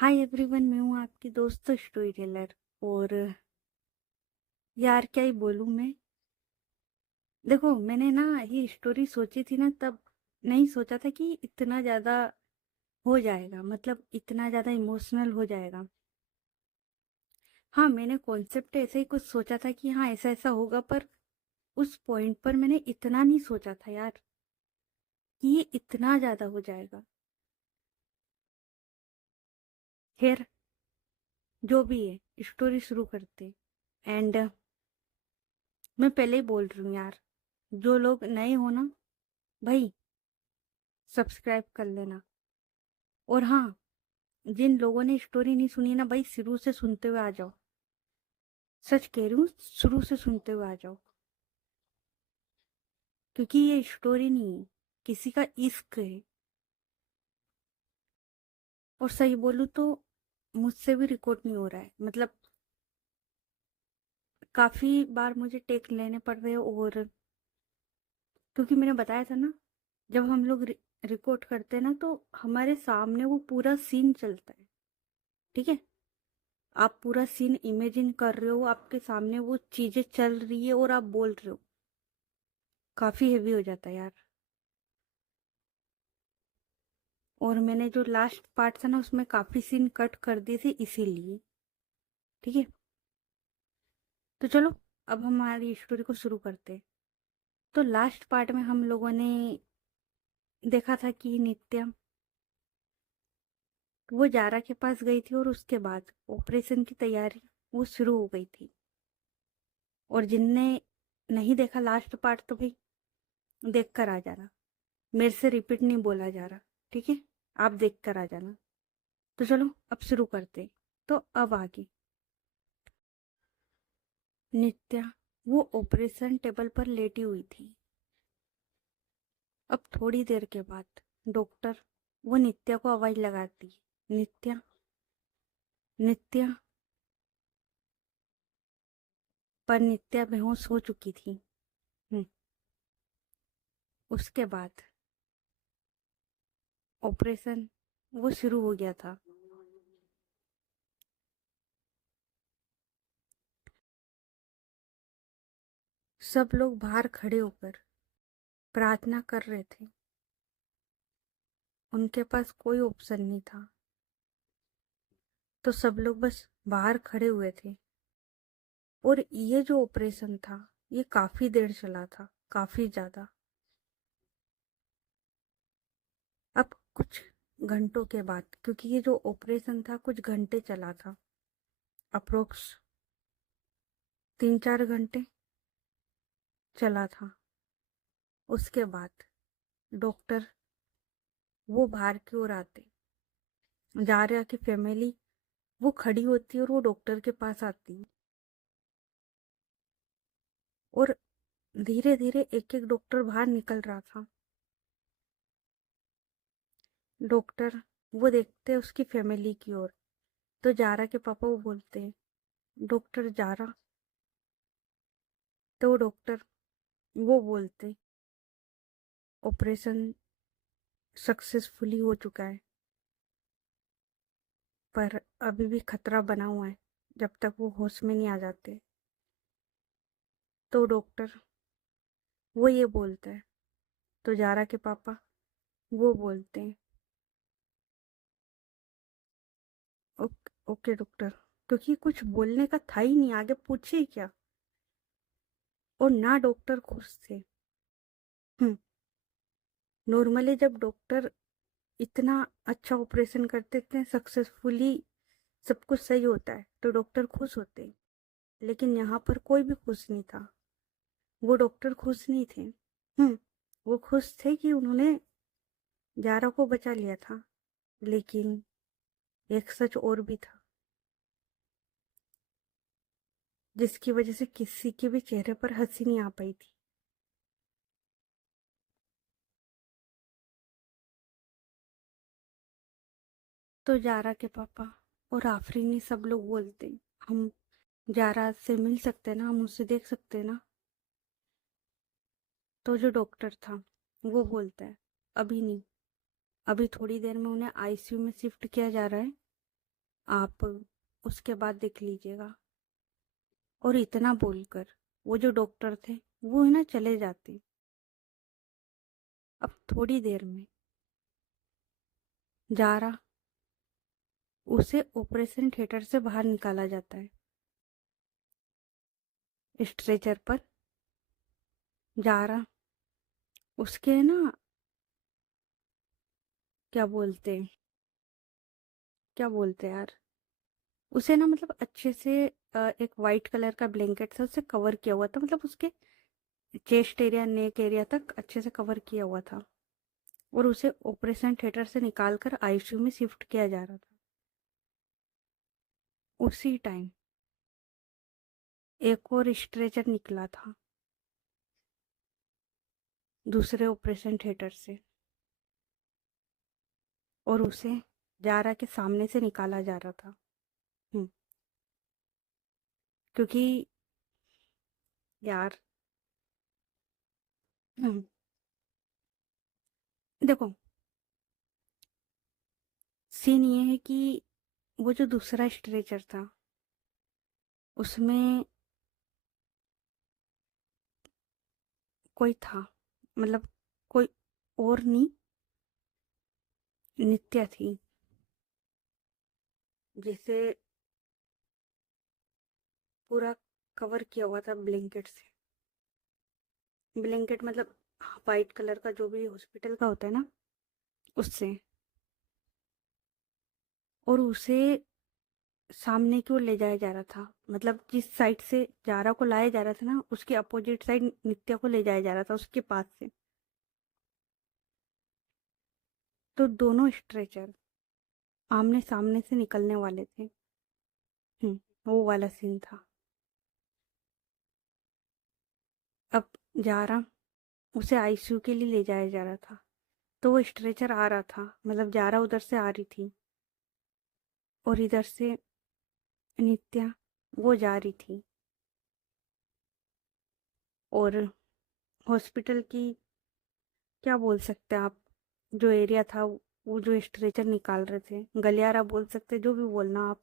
Hi everyone, मैं हूँ आपकी दोस्त स्टोरी टेलर। और यार क्या ही बोलूँ मैं। देखो, मैंने ना ये स्टोरी सोची थी ना, तब नहीं सोचा था कि इतना ज़्यादा हो जाएगा, मतलब इतना ज़्यादा इमोशनल हो जाएगा। हाँ, मैंने कॉन्सेप्ट ऐसे ही कुछ सोचा था कि हाँ ऐसा ऐसा होगा, पर उस पॉइंट पर मैंने इतना नहीं सोचा था यार कि ये इतना ज़्यादा हो जाएगा। खैर, जो भी है स्टोरी शुरू करते। एंड मैं पहले ही बोल रही हूँ यार, जो लोग नए हो ना भाई, सब्सक्राइब कर लेना। और हाँ, जिन लोगों ने स्टोरी नहीं सुनी ना भाई, शुरू से सुनते हुए आ जाओ। सच कह रही हूँ, शुरू से सुनते हुए आ जाओ, क्योंकि ये स्टोरी नहीं है, किसी का इश्क है। और सही बोलूँ तो मुझसे भी रिकॉर्ड नहीं हो रहा है, मतलब काफी बार मुझे टेक लेने पड़ रहे हैं। और क्योंकि मैंने बताया था ना, जब हम लोग रिकॉर्ड करते हैं ना, तो हमारे सामने वो पूरा सीन चलता है। ठीक है, आप पूरा सीन इमेजिन कर रहे हो, आपके सामने वो चीजें चल रही है और आप बोल रहे हो। काफी हेवी हो जाता है यार। और मैंने जो लास्ट पार्ट था ना, उसमें काफी सीन कट कर दिए थे इसीलिए। ठीक है, तो चलो अब हमारी स्टोरी को शुरू करते हैं। तो लास्ट पार्ट में हम लोगों ने देखा था कि नित्या वो जारा के पास गई थी, और उसके बाद ऑपरेशन की तैयारी वो शुरू हो गई थी। और जिनने नहीं देखा लास्ट पार्ट, तो भाई देख कर आ जाना। मेरे से रिपीट नहीं बोला जा रहा, ठीक है? आप देख कर आ जाना। तो चलो अब शुरू करते। तो अब आगे नित्या वो ऑपरेशन टेबल पर लेटी हुई थी। अब थोड़ी देर के बाद डॉक्टर वो नित्या को आवाज लगाती, नित्या, नित्या। पर नित्या बेहोश हो चुकी थी। हम्म, उसके बाद ऑपरेशन वो शुरू हो गया था। सब लोग बाहर खड़े होकर प्रार्थना कर रहे थे। उनके पास कोई ऑप्शन नहीं था, तो सब लोग बस बाहर खड़े हुए थे। और ये जो ऑपरेशन था, ये काफी देर चला था, काफी ज्यादा। अब कुछ घंटों के बाद, क्योंकि ये जो ऑपरेशन था कुछ घंटे चला था, अप्रोक्स 3-4 घंटे चला था। उसके बाद डॉक्टर वो बाहर की ओर आते, जारिया की फैमिली वो खड़ी होती और वो डॉक्टर के पास आती। और धीरे धीरे एक एक डॉक्टर बाहर निकल रहा था। डॉक्टर वो देखते उसकी फैमिली की ओर, तो जारा के पापा वो बोलते हैं, डॉक्टर जारा। तो डॉक्टर वो बोलते, ऑपरेशन सक्सेसफुली हो चुका है, पर अभी भी खतरा बना हुआ है जब तक वो होश में नहीं आ जाते। तो डॉक्टर वो ये बोलता है, तो जारा के पापा वो बोलते हैं, ओके डॉक्टर, क्योंकि कुछ बोलने का था ही नहीं, आगे पूछे क्या। और ना डॉक्टर खुश थे। हम्म, नॉर्मली जब डॉक्टर इतना अच्छा ऑपरेशन करते थे, सक्सेसफुली सब कुछ सही होता है, तो डॉक्टर खुश होते हैं। लेकिन यहाँ पर कोई भी खुश नहीं था। वो डॉक्टर खुश नहीं थे। हम्म, वो खुश थे कि उन्होंने जारा को बचा लिया था। लेकिन एक सच और भी था, जिसकी वजह से किसी के भी चेहरे पर हंसी नहीं आ पाई थी। तो जारा के पापा और आफरीन सब लोग बोलते, हम जारा से मिल सकते हैं ना, हम उससे देख सकते हैं ना। तो जो डॉक्टर था वो बोलता है, अभी नहीं, अभी थोड़ी देर में उन्हें आईसीयू में शिफ्ट किया जा रहा है, आप उसके बाद देख लीजिएगा। और इतना बोलकर वो जो डॉक्टर थे वो है ना चले जाते। अब थोड़ी देर में जारा उसे ऑपरेशन थिएटर से बाहर निकाला जाता है। स्ट्रेचर पर जारा उसके ना क्या बोलते क्या बोलते यार उसे ना मतलब अच्छे से एक वाइट कलर का ब्लैंकेट था उससे कवर किया हुआ था, मतलब उसके चेस्ट एरिया नेक एरिया तक अच्छे से कवर किया हुआ था। और उसे ऑपरेशन थिएटर से निकालकर आईसीयू में शिफ्ट किया जा रहा था। उसी टाइम एक और स्ट्रेचर निकला था दूसरे ऑपरेशन थिएटर से और उसे जारा के सामने से निकाला जा रहा था। हम्म, क्योंकि यार हम्म, देखो सीन ये है कि वो जो दूसरा स्ट्रेचर था उसमें कोई था, मतलब कोई और नहीं, नित्या थी जिसे पूरा कवर किया हुआ था ब्लैंकेट से। ब्लैंकेट मतलब वाइट कलर का जो भी हॉस्पिटल का होता है ना उससे। और उसे सामने की ओर ले जाया जा रहा था, मतलब जिस साइड से जारा को लाया जा रहा था ना उसके अपोजिट साइड नित्या को ले जाया जा रहा था उसके पास से। तो दोनों स्ट्रेचर आमने सामने से निकलने वाले थे। वो वाला सीन था। अब जारा उसे आईसीयू के लिए ले जाया जा रहा था। तो वो स्ट्रेचर आ रहा था, मतलब जारा उधर से आ रही थी और इधर से नित्या वो जा रही थी। और हॉस्पिटल की क्या बोल सकते हैं आप, जो एरिया था वो जो स्ट्रेचर निकाल रहे थे गलियारा बोल सकते, जो भी बोलना आप,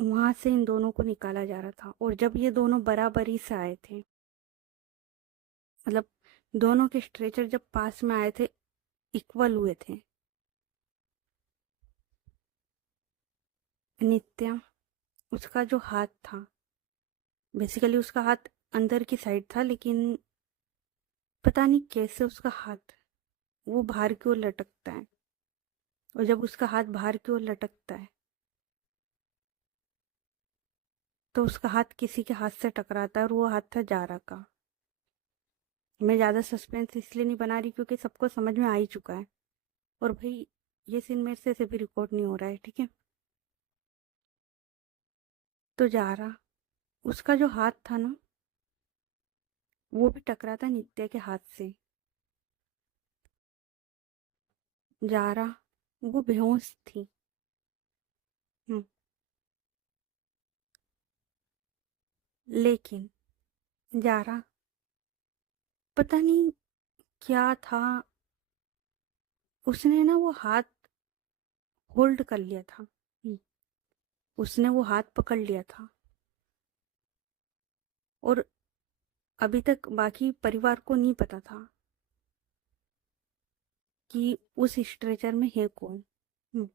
वहां से इन दोनों को निकाला जा रहा था। और जब ये दोनों बराबरी से आए थे, मतलब दोनों के स्ट्रेचर जब पास में आए थे इक्वल हुए थे। नित्या उसका जो हाथ था, बेसिकली उसका हाथ अंदर की साइड था, लेकिन पता नहीं कैसे उसका हाथ वो बाहर की ओर लटकता है। और जब उसका हाथ बाहर की ओर लटकता है तो उसका हाथ किसी के हाथ से टकराता है और वो हाथ था जारा का। मैं ज़्यादा सस्पेंस इसलिए नहीं बना रही क्योंकि सबको समझ में आ ही चुका है। और भाई ये सीन मेरे से भी रिकॉर्ड नहीं हो रहा है, ठीक है। तो जारा उसका जो हाथ था ना वो भी टकरा था नित्या के हाथ से। जारा वो बेहोश थी। हम्म, लेकिन जारा पता नहीं क्या था, उसने ना वो हाथ होल्ड कर लिया था। उसने वो हाथ पकड़ लिया था। और अभी तक बाकी परिवार को नहीं पता था कि उस स्ट्रेचर में है कौन। हम्म,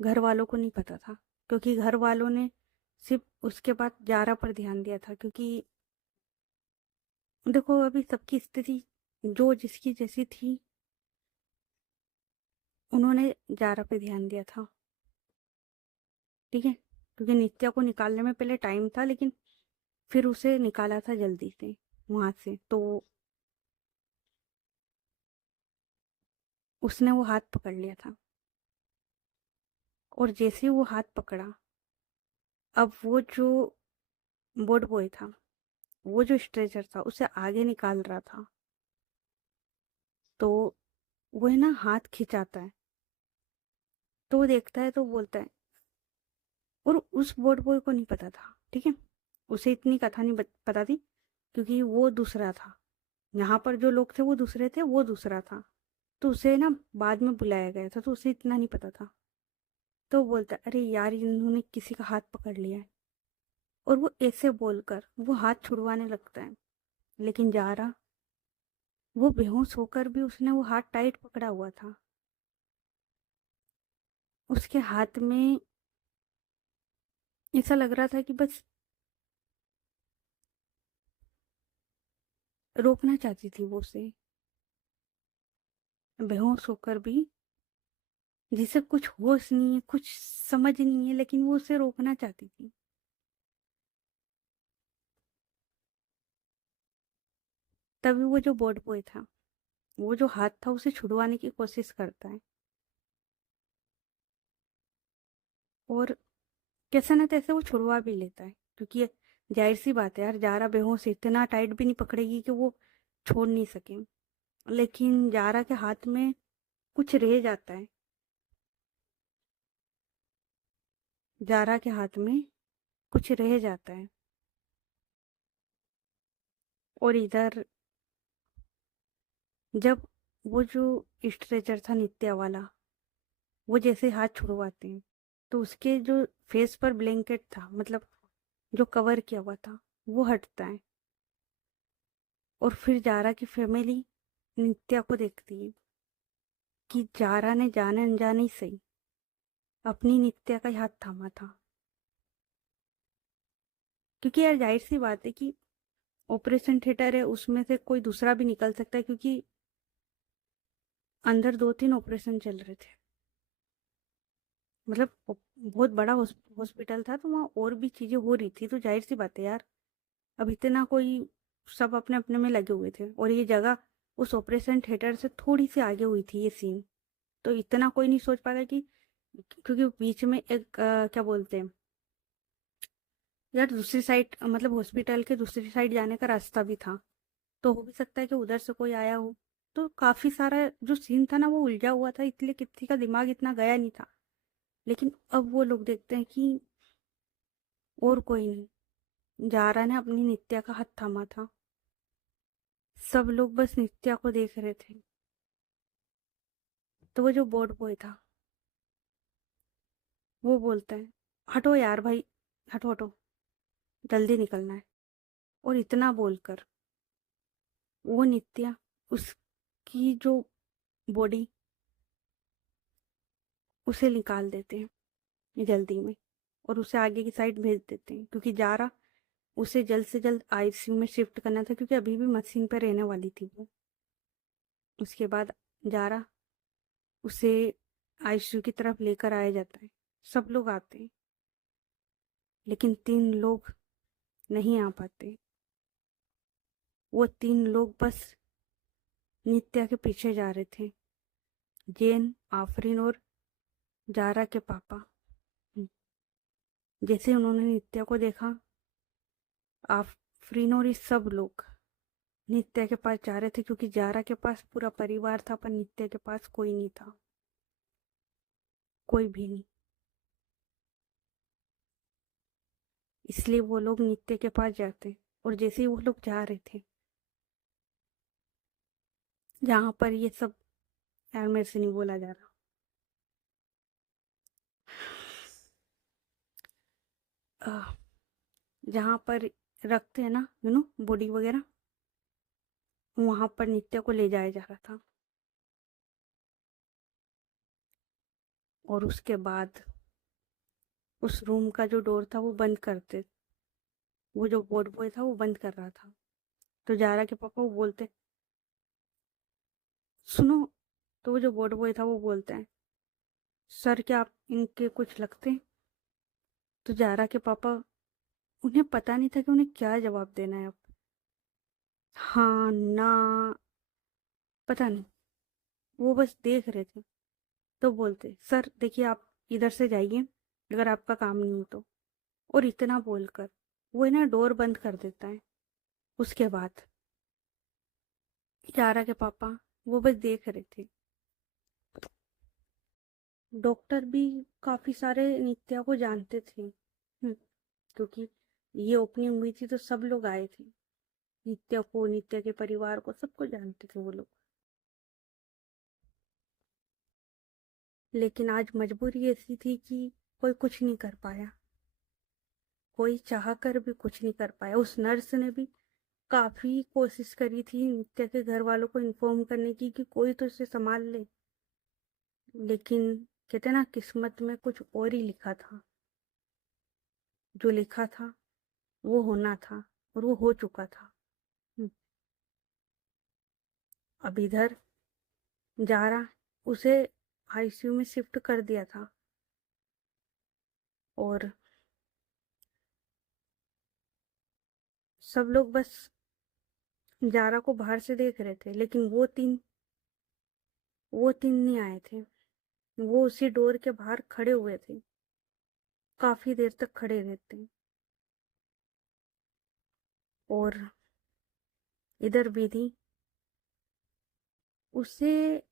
घर वालों को नहीं पता था क्योंकि घर वालों ने सिर्फ उसके बाद जारा पर ध्यान दिया था। क्योंकि देखो अभी सबकी स्थिति जो जिसकी जैसी थी, उन्होंने जारा पे ध्यान दिया था, ठीक है। क्योंकि नित्या को निकालने में पहले टाइम था, लेकिन फिर उसे निकाला था जल्दी से वहां से। तो उसने वो हाथ पकड़ लिया था। और जैसे ही वो हाथ पकड़ा, अब वो जो बोर्ड बॉय था, वो जो स्ट्रेचर था उसे आगे निकाल रहा था। तो वो है ना हाथ खिंचाता है, तो वो देखता है तो बोलता है। और उस बोर्ड बॉय को नहीं पता था, ठीक है। उसे इतनी कथा नहीं पता थी क्योंकि वो दूसरा था। यहाँ पर जो लोग थे वो दूसरे थे, वो दूसरा था। तो उसे ना बाद में बुलाया गया था, तो उसे इतना नहीं पता था। तो वो बोलता है, अरे यार इन्होंने किसी का हाथ पकड़ लिया है। और वो ऐसे बोलकर वो हाथ छुड़वाने लगता है, लेकिन जारा वो बेहोश होकर भी उसने वो हाथ टाइट पकड़ा हुआ था। उसके हाथ में ऐसा लग रहा था कि बस रोकना चाहती थी वो उसे, बेहोश होकर भी, जिसे कुछ होश नहीं है, कुछ समझ नहीं है, लेकिन वो उसे रोकना चाहती थी। तभी वो जो बोर्ड बॉय था, वो जो हाथ था उसे छुड़वाने की कोशिश करता है, और कैसे ना तैसे वो छुड़वा भी लेता है, क्योंकि जाहिर सी बात है यार, जारा बेहोश इतना टाइट भी नहीं पकड़ेगी कि वो छोड़ नहीं सके। लेकिन जारा के हाथ में कुछ रह जाता है, जारा के हाथ में कुछ रह जाता है। और इधर जब वो जो स्ट्रेचर था नित्या वाला, वो जैसे हाथ छुड़वाते हैं, तो उसके जो फेस पर ब्लैंकेट था, मतलब जो कवर किया हुआ था, वो हटता है। और फिर जारा की फैमिली नित्या को देखती है कि जारा ने जाने अनजाने ही सही अपनी नित्या का ही हाथ थामा था। क्योंकि यार जाहिर सी बात है कि ऑपरेशन थिएटर है, उसमें से कोई दूसरा भी निकल सकता है, क्योंकि अंदर 2-3 ऑपरेशन चल रहे थे। मतलब बहुत बड़ा हॉस्पिटल था, तो वहाँ और भी चीजें हो रही थी, तो जाहिर सी बात है यार, अब इतना कोई, सब अपने अपने में लगे हुए थे, और ये जगह उस ऑपरेशन थिएटर से थोड़ी सी आगे हुई थी ये सीन। तो इतना कोई नहीं सोच पाएगा कि, क्योंकि बीच में एक क्या बोलते हैं यार, दूसरी साइड, मतलब हॉस्पिटल के दूसरी साइड जाने का रास्ता भी था, तो हो भी सकता है कि उधर से कोई आया हो। तो काफी सारा जो सीन था ना, वो उलझा हुआ था, इसलिए किसी का दिमाग इतना गया नहीं था। लेकिन अब वो लोग देखते हैं कि और कोई नहीं, जारा ने अपनी नित्या का हाथ थामा था। सब लोग बस नित्या को देख रहे थे। तो वो जो बोर्ड बॉय था, वो बोलता है, हटो यार भाई, हटो हटो, जल्दी निकलना है। और इतना बोलकर वो नित्या, उसकी जो बॉडी, उसे निकाल देते हैं जल्दी में, और उसे आगे की साइड भेज देते हैं, क्योंकि जारा उसे जल्द से जल्द आईसीयू में शिफ्ट करना था, क्योंकि अभी भी मशीन पर रहने वाली थी वो। उसके बाद जारा उसे आईसीयू की तरफ लेकर आया जाता है। सब लोग आते हैं, लेकिन 3 लोग नहीं आ पाते। वो 3 लोग बस नित्या के पीछे जा रहे थे, जैन, आफरीन और जारा के पापा। जैसे उन्होंने नित्या को देखा, आफरीन और ये सब लोग नित्या के पास जा रहे थे, क्योंकि जारा के पास पूरा परिवार था, पर नित्या के पास कोई नहीं था, कोई भी नहीं। इसलिए वो लोग नित्य के पास जाते, और जैसे ही वो लोग जा रहे थे, जहाँ पर ये सब, यार मेरे से नहीं बोला जा रहा, जहाँ पर रखते हैं ना, बॉडी वगैरह, वहां पर नित्य को ले जाया जा रहा था। और उसके बाद उस रूम का जो डोर था वो बंद करते, वो जो बोर्ड बॉय था वो बंद कर रहा था। तो जारा के पापा वो बोलते, सुनो। तो वो जो बोर्ड बॉय था वो बोलते हैं, सर क्या आप इनके कुछ लगते हैं? तो जारा के पापा, उन्हें पता नहीं था कि उन्हें क्या जवाब देना है अब। हाँ ना, पता नहीं, वो बस देख रहे थे। तो बोलते, सर देखिए आप इधर से जाइए, अगर आपका काम नहीं है तो। और इतना बोलकर वो है ना डोर बंद कर देता है। उसके बाद यारा के पापा वो बस देख रहे थे। डॉक्टर भी काफी सारे नित्या को जानते थे, क्योंकि ये ओपनिंग हुई थी तो सब लोग आए थे। नित्या को, नित्या के परिवार को, सबको जानते थे वो लोग। लेकिन आज मजबूरी ऐसी थी कि कोई कुछ नहीं कर पाया, कोई चाह कर भी कुछ नहीं कर पाया। उस नर्स ने भी काफी कोशिश करी थी नित्या के घर वालों को इन्फॉर्म करने की कि कोई तो इसे संभाल ले, लेकिन कहते ना किस्मत में कुछ और ही लिखा था। जो लिखा था वो होना था और वो हो चुका था। हम्म, अब इधर जारा, उसे आईसीयू में शिफ्ट कर दिया था और सब लोग बस जारा को बाहर से देख रहे थे, लेकिन वो तीन नहीं आए थे। वो उसी डोर के बाहर खड़े हुए थे, काफी देर तक खड़े रहते। और इधर विधि, उसे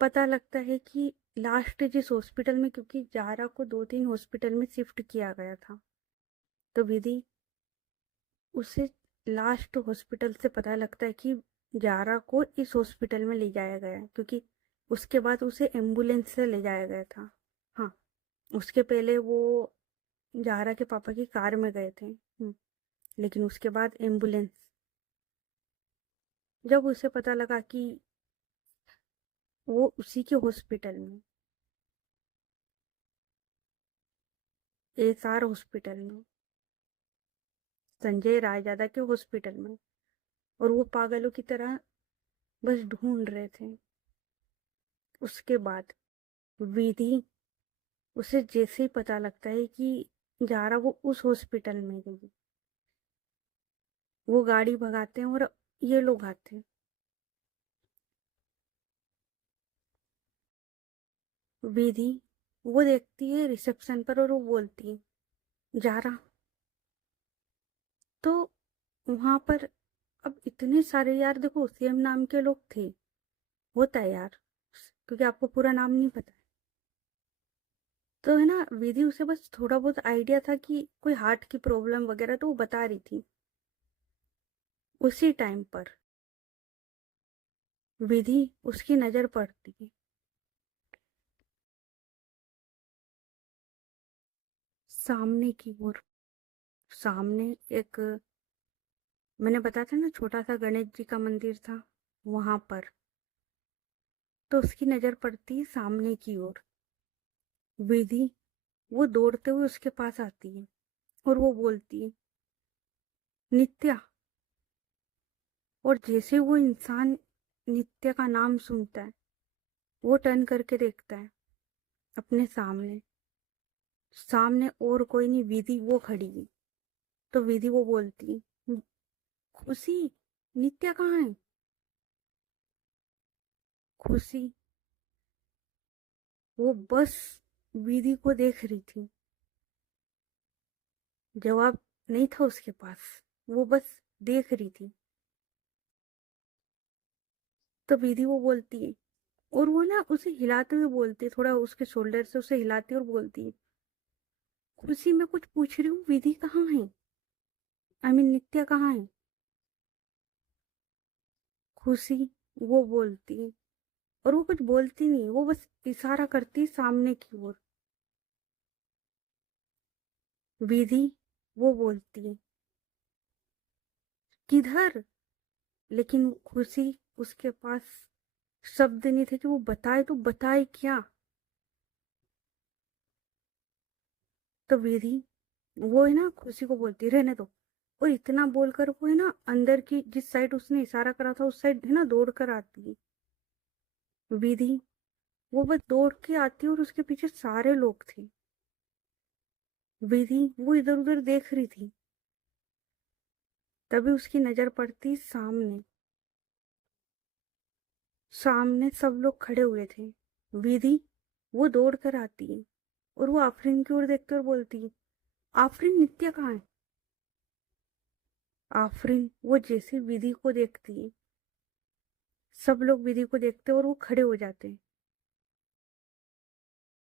पता लगता है कि लास्ट जिस हॉस्पिटल में, क्योंकि जारा को 2-3 हॉस्पिटल में शिफ्ट किया गया था, तो विधि, उसे लास्ट हॉस्पिटल से पता लगता है कि जारा को इस हॉस्पिटल में ले जाया गया है, क्योंकि उसके बाद उसे एम्बुलेंस से ले जाया गया था। हाँ, उसके पहले वो जारा के पापा की कार में गए थे। लेकिन उसके बाद एम्बुलेंस, जब उसे पता लगा कि वो उसी के हॉस्पिटल में, एसआर हॉस्पिटल में, संजय रायजादा के हॉस्पिटल में, और वो पागलों की तरह बस ढूंढ रहे थे। उसके बाद विधि, उसे जैसे ही पता लगता है कि जारा वो उस हॉस्पिटल में गई, वो गाड़ी भगाते हैं और ये लोग आते हैं। विधि, वो देखती है रिसेप्शन पर और वो बोलती है जारा। तो वहां पर अब इतने सारे, यार देखो सेम नाम के लोग थे, होता है यार, क्योंकि आपको पूरा नाम नहीं पता है। तो है ना, विधि उसे बस थोड़ा बहुत आइडिया था कि कोई हार्ट की प्रॉब्लम वगैरह, तो वो बता रही थी। उसी टाइम पर विधि, उसकी नजर पड़ती है सामने की ओर। सामने एक, मैंने बताया था ना छोटा सा गणेश जी का मंदिर था, वहां पर। तो उसकी नजर पड़ती है सामने की ओर। विधि, वो दौड़ते हुए उसके पास आती है और वो बोलती है नित्या। और जैसे वो इंसान नित्या का नाम सुनता है, वो टर्न करके देखता है अपने सामने। सामने और कोई नहीं, विधि वो खड़ी है। तो विधि वो बोलती है खुशी, नित्या कहाँ है? खुशी, वो बस विधि को देख रही थी, जवाब नहीं था उसके पास, वो बस देख रही थी। तो विधि वो बोलती है, और वो ना उसे हिलाते हुए बोलती है, थोड़ा उसके शोल्डर से उसे हिलाती है और बोलती है खुशी, मैं कुछ पूछ रही हूँ, विधि कहाँ है? आई मीन नित्या कहाँ है? खुशी, वो बोलती है, और वो कुछ बोलती नहीं, वो बस इशारा करती है सामने की ओर। विधि, वो बोलती है किधर? लेकिन खुशी, उसके पास शब्द नहीं थे कि वो बताए, तो बताए क्या? तो विधि, वो है ना खुशी को बोलती है रहने दो। और इतना बोलकर वो है ना अंदर की जिस साइड उसने इशारा करा था उस साइड है ना दौड़ कर आती है विधि। वो बस दौड़ के आती है और उसके पीछे सारे लोग थे। विधि, वो इधर उधर देख रही थी, तभी उसकी नजर पड़ती सामने। सामने सब लोग खड़े हुए थे। विधि, वो दौड़ कर आती है और वो आफरीन की ओर देखकर बोलती है आफरीन, नित्या कहाँ है? आफरीन, वो जैसे विधि को देखती है, सब लोग विधि को देखते हैं और वो खड़े हो जाते हैं।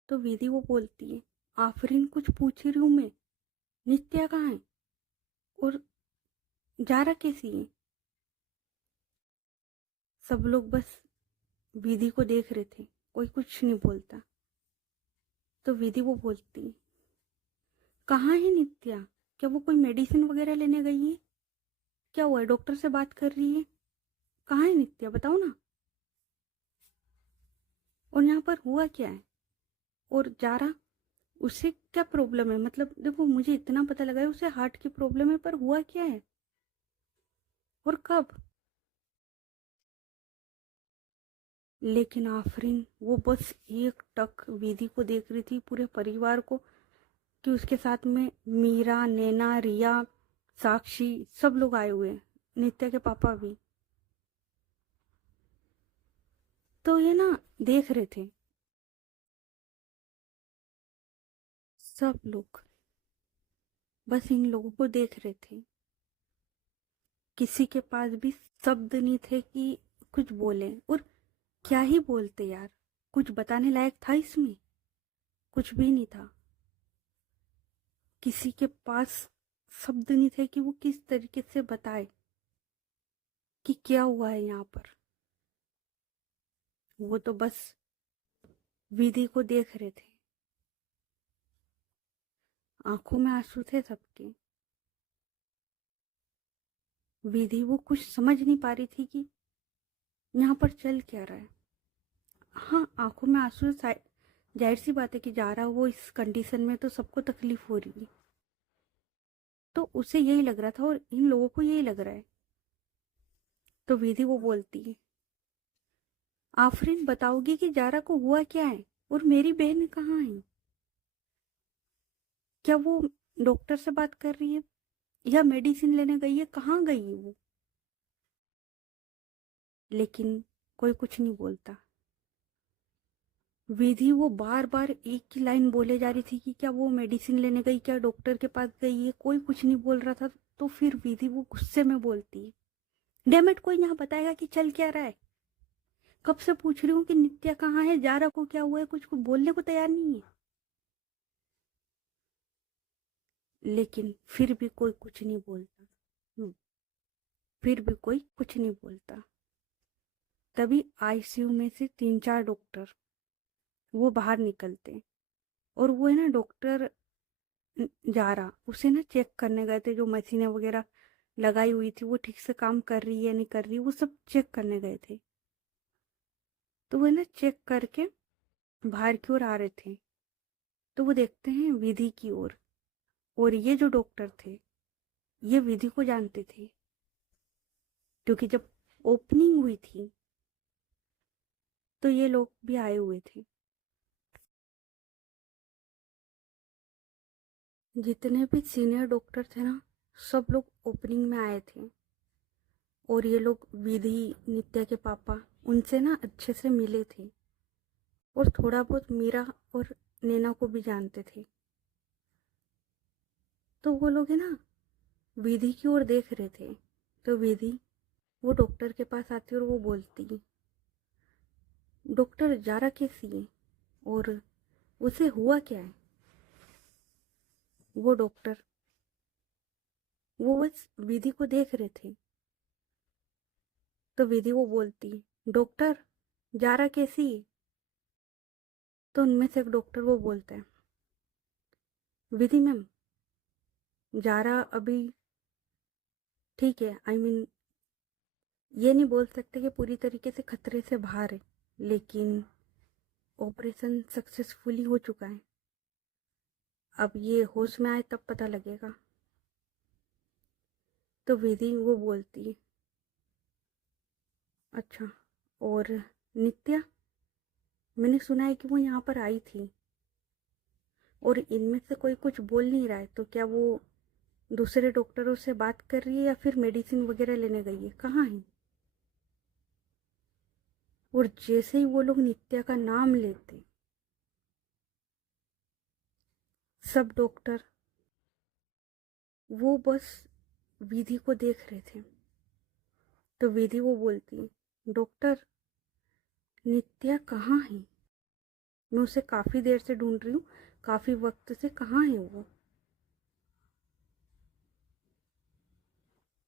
तो विधि वो बोलती है आफरीन, कुछ पूछ रही हूँ मैं, नित्या कहाँ है? और जारा कैसी है? सब लोग बस विधि को देख रहे थे, कोई कुछ नहीं बोलता। तो विधि वो बोलती, कहाँ है नित्या? क्या वो कोई मेडिसिन वगैरह लेने गई है? क्या हुआ है? डॉक्टर से बात कर रही है? कहाँ है नित्या, बताओ ना। और यहाँ पर हुआ क्या है? और जारा, उसे क्या प्रॉब्लम है? मतलब देखो, मुझे इतना पता लगा है उसे हार्ट की प्रॉब्लम है, पर हुआ क्या है और कब? लेकिन आफरीन वो बस एक टक विधि को देख रही थी, पूरे परिवार को, कि उसके साथ में मीरा, नैना, रिया, साक्षी, सब लोग आए हुए हैं, नित्या के पापा भी। तो ये ना देख रहे थे सब लोग, बस इन लोगों को देख रहे थे। किसी के पास भी शब्द नहीं थे कि कुछ बोले, और क्या ही बोलते यार। कुछ बताने लायक था इसमें? कुछ भी नहीं था। किसी के पास शब्द नहीं थे कि वो किस तरीके से बताए कि क्या हुआ है यहाँ पर। वो तो बस विधि को देख रहे थे, आंखों में आंसू थे सबके। विधि वो कुछ समझ नहीं पा रही थी कि यहाँ पर चल क्या रहा है। हाँ, आंखों में आंसू, जाहिर सी बात है कि जा रहा वो इस कंडीशन में तो सबको तकलीफ हो रही है। तो उसे यही लग रहा था और इन लोगों को यही लग रहा है। तो विधि वो बोलती है, आफरीन बताओगी कि जारा को हुआ क्या है और मेरी बहन कहाँ है? क्या वो डॉक्टर से बात कर रही है या मेडिसिन लेने गई है? कहाँ गई है वो? लेकिन कोई कुछ नहीं बोलता। विधि वो बार बार एक ही लाइन बोले जा रही थी कि क्या वो मेडिसिन लेने गई, क्या डॉक्टर के पास गई है, कोई कुछ नहीं बोल रहा था। तो फिर विधि वो गुस्से में बोलती है, डैमेट, कोई यहाँ बताएगा कि चल क्या रहा है? कब से पूछ रही हूँ कि नित्या कहाँ है, जारा को क्या हुआ है, कुछ को बोलने को तैयार नहीं है। लेकिन फिर भी कोई कुछ नहीं बोलता। फिर भी कोई कुछ नहीं बोलता। तभी आईसीयू में से 3-4 डॉक्टर वो बाहर निकलते, और वो है ना डॉक्टर जारा, उसे ना चेक करने गए थे, जो मशीनें वगैरह लगाई हुई थी वो ठीक से काम कर रही है नहीं कर रही, वो सब चेक करने गए थे। तो वो ना चेक करके बाहर की ओर आ रहे थे, तो वो देखते हैं विधि की ओर। और ये जो डॉक्टर थे, ये विधि को जानते थे, क्योंकि जब ओपनिंग हुई थी तो ये लोग भी आए हुए थे। जितने भी सीनियर डॉक्टर थे ना, सब लोग ओपनिंग में आए थे। और ये लोग विधि, नित्या के पापा, उनसे ना अच्छे से मिले थे, और थोड़ा बहुत मीरा और नैना को भी जानते थे। तो वो लोग है ना विधि की ओर देख रहे थे। तो विधि वो डॉक्टर के पास आती और वो बोलती, डॉक्टर जारा कैसी है और उसे हुआ क्या है? वो डॉक्टर वो बस विधि को देख रहे थे। तो विधि वो बोलती, डॉक्टर जारा कैसी है? तो उनमें से एक डॉक्टर वो बोलता है, विधि मैम, जारा अभी ठीक है, आई मीन ये नहीं बोल सकते कि पूरी तरीके से खतरे से बाहर है, लेकिन ऑपरेशन सक्सेसफुली हो चुका है। अब ये होश में आए तब पता लगेगा। तो विधि वो बोलती है, अच्छा, और नित्या, मैंने सुना है कि वो यहाँ पर आई थी और इनमें से कोई कुछ बोल नहीं रहा है, तो क्या वो दूसरे डॉक्टरों से बात कर रही है या फिर मेडिसिन वगैरह लेने गई है? कहाँ है? और जैसे ही वो लोग नित्या का नाम लेते, सब डॉक्टर वो बस विधि को देख रहे थे। तो विधि वो बोलती, डॉक्टर नित्या कहाँ है? मैं उसे काफ़ी देर से ढूंढ रही हूँ, काफ़ी वक्त से, कहाँ है वो?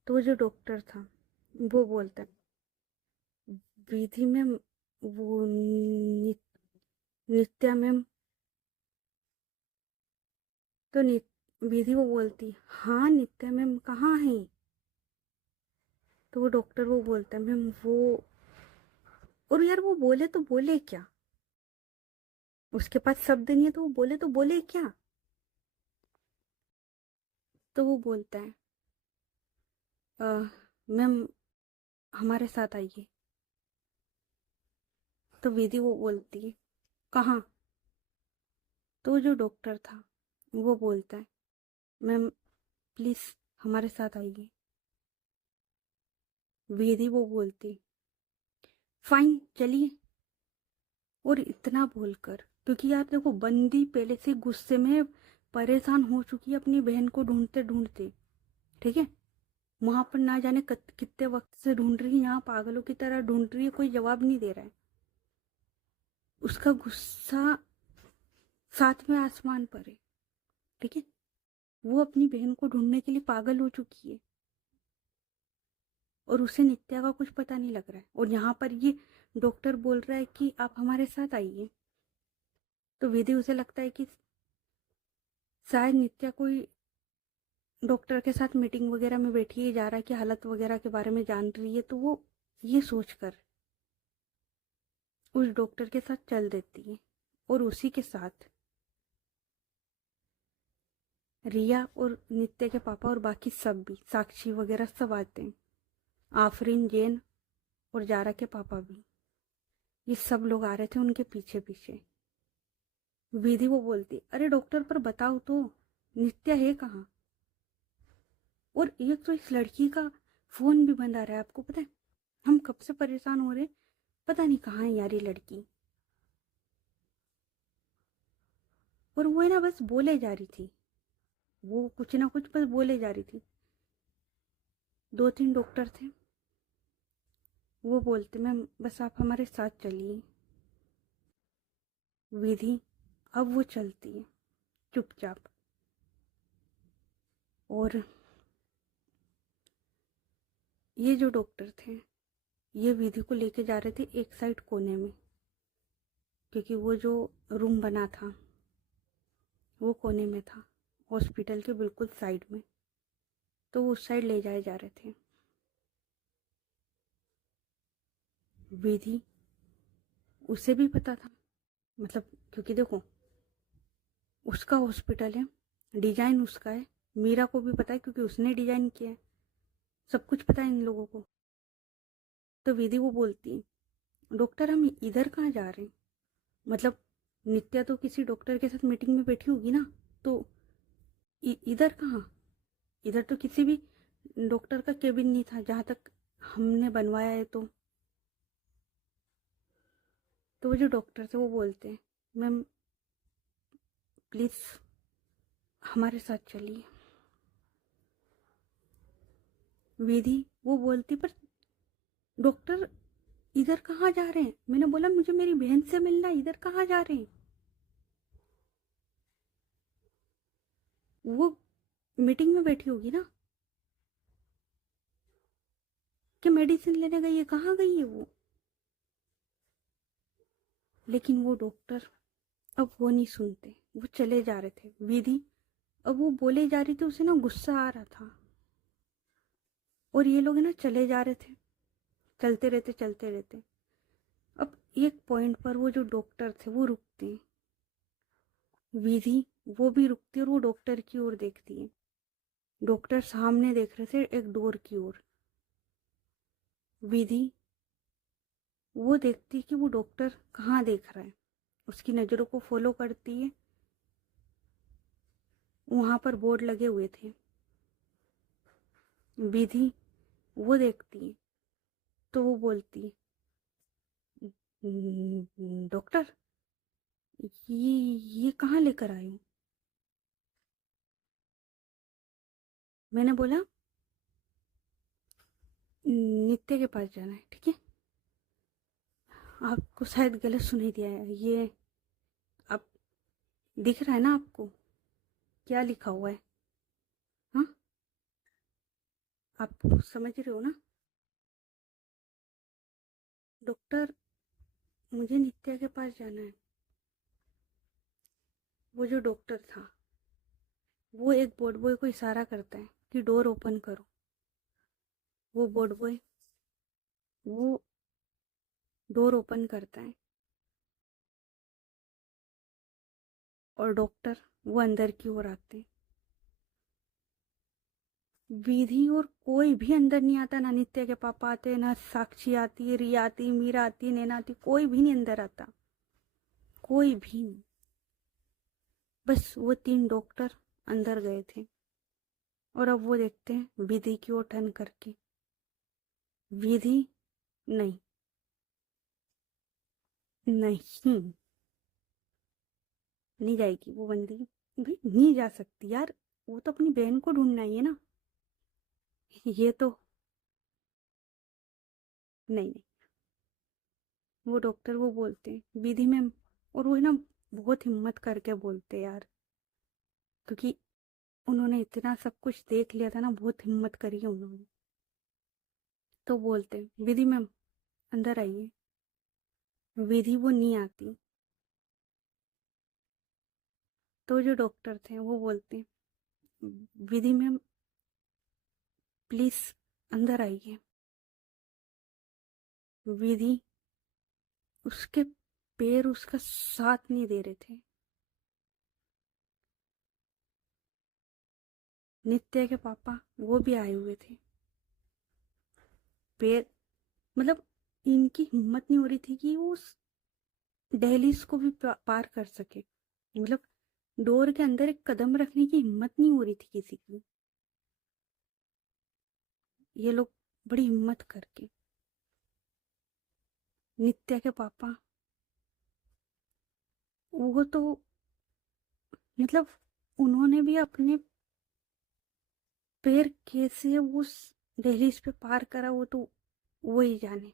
तो जो डॉक्टर था वो बोलता है, विधि में वो नित्या मैम, तो विधि वो बोलती, हाँ नित्या मैम कहाँ है? तो वो डॉक्टर वो बोलता है, मैम वो, और यार वो बोले तो बोले क्या, उसके पास शब्द नहीं है तो वो बोले तो बोले क्या? तो वो बोलता है, "अ, मैम हमारे साथ आइए।" तो विधि वो बोलती है, कहाँ? तो वो जो डॉक्टर था वो बोलता है, मैम प्लीज हमारे साथ आइए। विधि वो बोलती, फाइन चलिए। और इतना बोलकर, क्योंकि यार देखो बंदी पहले से गुस्से में परेशान हो चुकी है अपनी बहन को ढूंढते ढूंढते, ठीक है, वहां पर ना जाने कितने वक्त से ढूंढ रही है, यहाँ पागलों की तरह ढूंढ रही है, कोई जवाब नहीं दे रहा है। उसका गुस्सा साथ में आसमान पर है, ठीक है, वो अपनी बहन को ढूंढने के लिए पागल हो चुकी है और उसे नित्या का कुछ पता नहीं लग रहा है, और यहाँ पर ये डॉक्टर बोल रहा है कि आप हमारे साथ आइए। तो विधि उसे लगता है कि शायद नित्या कोई डॉक्टर के साथ मीटिंग वगैरह में बैठी है, जा रहा है कि हालत वगैरह के बारे में जान रही है, तो वो ये सोचकर उस डॉक्टर के साथ चल देती है। और उसी के साथ रिया और नित्य के पापा और बाकी सब भी, साक्षी वगैरह सब आते हैं, आफरीन, जैन और जारा के पापा भी, ये सब लोग आ रहे थे उनके पीछे पीछे। विधि वो बोलती, अरे डॉक्टर पर बताओ तो, नित्या है कहाँ? और एक तो इस लड़की का फोन भी बंद आ रहा है, आपको पता है, हम कब से परेशान हो रहे, पता नहीं कहाँ है यार ये लड़की। और वो है ना बस बोले जा रही थी, वो कुछ ना कुछ बस बोले जा रही थी। 2-3 डॉक्टर थे, वो बोलते, मैम बस आप हमारे साथ चलिए। विधि अब वो चलती है चुपचाप, और ये जो डॉक्टर थे ये विधि को लेके जा रहे थे एक साइड कोने में, क्योंकि वो जो रूम बना था वो कोने में था, हॉस्पिटल के बिल्कुल साइड में, तो वो उस साइड ले जाए जा रहे थे। विधि, उसे भी पता था, मतलब क्योंकि देखो उसका हॉस्पिटल है, डिजाइन उसका है, मीरा को भी पता है क्योंकि उसने डिजाइन किया है, सब कुछ पता है इन लोगों को। तो विधि वो बोलती है, डॉक्टर हम इधर कहाँ जा रहे हैं? मतलब नित्या तो किसी डॉक्टर के साथ मीटिंग में बैठी होगी ना, तो इधर कहाँ? इधर तो किसी भी डॉक्टर का केबिन नहीं था जहाँ तक हमने बनवाया है। तो वो जो डॉक्टर थे वो बोलते हैं, मैम प्लीज हमारे साथ चलिए। विधि वो बोलती, पर डॉक्टर इधर कहाँ जा रहे हैं? मैंने बोला मुझे मेरी बहन से मिलना, इधर कहाँ जा रहे हैं? वो मीटिंग में बैठी होगी ना, कि मेडिसिन लेने गई है, कहाँ गई है वो? लेकिन वो डॉक्टर अब वो नहीं सुनते, वो चले जा रहे थे। विधि अब वो बोले जा रही थी, उसे ना गुस्सा आ रहा था, और ये लोग ना चले जा रहे थे, चलते रहते चलते रहते। अब एक पॉइंट पर वो जो डॉक्टर थे वो रुकते हैं, विधि वो भी रुकती है और वो डॉक्टर की ओर देखती है। डॉक्टर सामने देख रहे थे एक डोर की ओर। विधि वो देखती है कि वो डॉक्टर कहाँ देख रहा है, उसकी नज़रों को फॉलो करती है। वहां पर बोर्ड लगे हुए थे। विधि वो देखती है, तो वो बोलती है, डॉक्टर ये कहाँ लेकर आए हो?" मैंने बोला, नित्य के पास जाना है, ठीक है, आपको शायद गलत सुनाई दिया है, ये आप दिख रहा है ना आपको क्या लिखा हुआ है? हाँ, आप समझ रहे हो ना? डॉक्टर मुझे नित्या के पास जाना है। वो जो डॉक्टर था वो एक बोर्ड बॉय को इशारा करता है कि डोर ओपन करो। वो बोर्ड बॉय वो डोर ओपन करता है और डॉक्टर वो अंदर की ओर आते हैं। विधि और कोई भी अंदर नहीं आता, ना नित्या के पापा आते, ना साक्षी आती, रिया आती, मीरा आती, नैना आती, कोई भी नहीं अंदर आता, कोई भी नहीं। बस वो 3 डॉक्टर अंदर गए थे और अब वो देखते हैं विधि की ओर टर्न करके। विधि नहीं, नहीं, नहीं जाएगी वो बंदी भी, नहीं जा सकती यार। वो तो अपनी बहन को ढूंढना ही है ना। ये तो नहीं, नहीं। वो डॉक्टर वो बोलते हैं विधि मैम, और वो है ना बहुत हिम्मत करके बोलते यार, क्योंकि उन्होंने इतना सब कुछ देख लिया था ना, बहुत हिम्मत करी है उन्होंने। तो बोलते हैं विधि मैम अंदर आइए। विधि वो नहीं आती। तो जो डॉक्टर थे वो बोलते हैं विधि मैम प्लीज अंदर आइए। विधि, उसके पैर उसका साथ नहीं दे रहे थे। नित्या के पापा वो भी आए हुए थे। पैर, मतलब इनकी हिम्मत नहीं हो रही थी कि वो उस दहलीज को भी पार कर सके। मतलब डोर के अंदर एक कदम रखने की हिम्मत नहीं हो रही थी किसी की। ये लोग बड़ी हिम्मत करके, नित्या के पापा वो तो, मतलब उन्होंने भी अपने पैर कैसे उस दहलीज पे पार करा, वो तो वो ही जाने।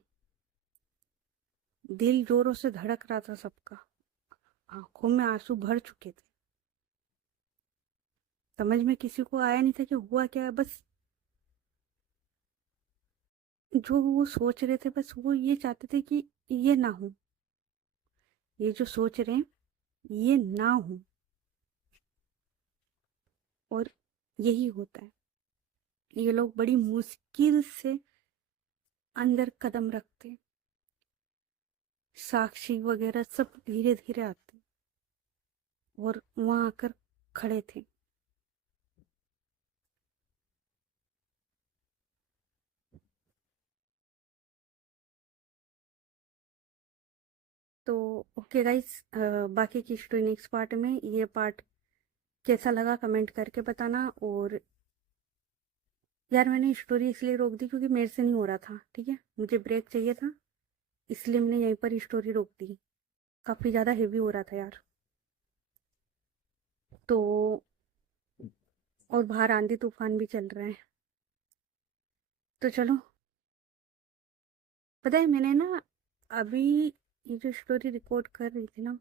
दिल जोरों से धड़क रहा था सबका, आंखों में आंसू भर चुके थे। समझ में किसी को आया नहीं था कि हुआ क्या है। बस जो वो सोच रहे थे, बस वो ये चाहते थे कि ये ना हो, ये जो सोच रहे हैं ये ना हो। और यही होता है, ये लोग बड़ी मुश्किल से अंदर कदम रखते। साक्षी वगैरह सब धीरे धीरे आते और वहां आकर खड़े थे। तो ओके गाइस, बाकी की स्टोरी नेक्स्ट पार्ट में। ये पार्ट कैसा लगा कमेंट करके बताना। और यार मैंने स्टोरी इसलिए रोक दी क्योंकि मेरे से नहीं हो रहा था, ठीक है, मुझे ब्रेक चाहिए था, इसलिए मैंने यहीं पर स्टोरी रोक दी। काफ़ी ज़्यादा हेवी हो रहा था यार। तो और बाहर आंधी तूफान भी चल रहा है। तो चलो, पता है मैंने ना अभी ये जो स्टोरी रिकॉर्ड कर रही थी ना,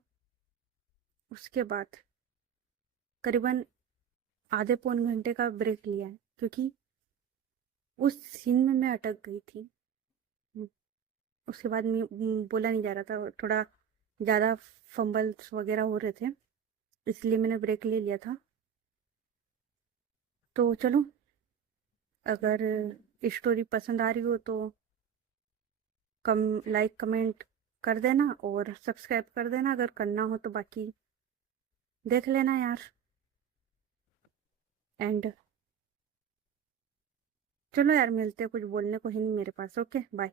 उसके बाद करीबन आधे पौन घंटे का ब्रेक लिया है, क्योंकि उस सीन में मैं अटक गई थी। हम्म, उसके बाद मैं बोला नहीं जा रहा था, थोड़ा ज़्यादा फंबल्स वगैरह हो रहे थे, इसलिए मैंने ब्रेक ले लिया था। तो चलो, अगर स्टोरी पसंद आ रही हो तो कम लाइक कमेंट कर देना और सब्सक्राइब कर देना अगर करना हो तो, बाकी देख लेना यार। एंड चलो यार, मिलते हैं, कुछ बोलने को ही नहीं मेरे पास। Okay bye.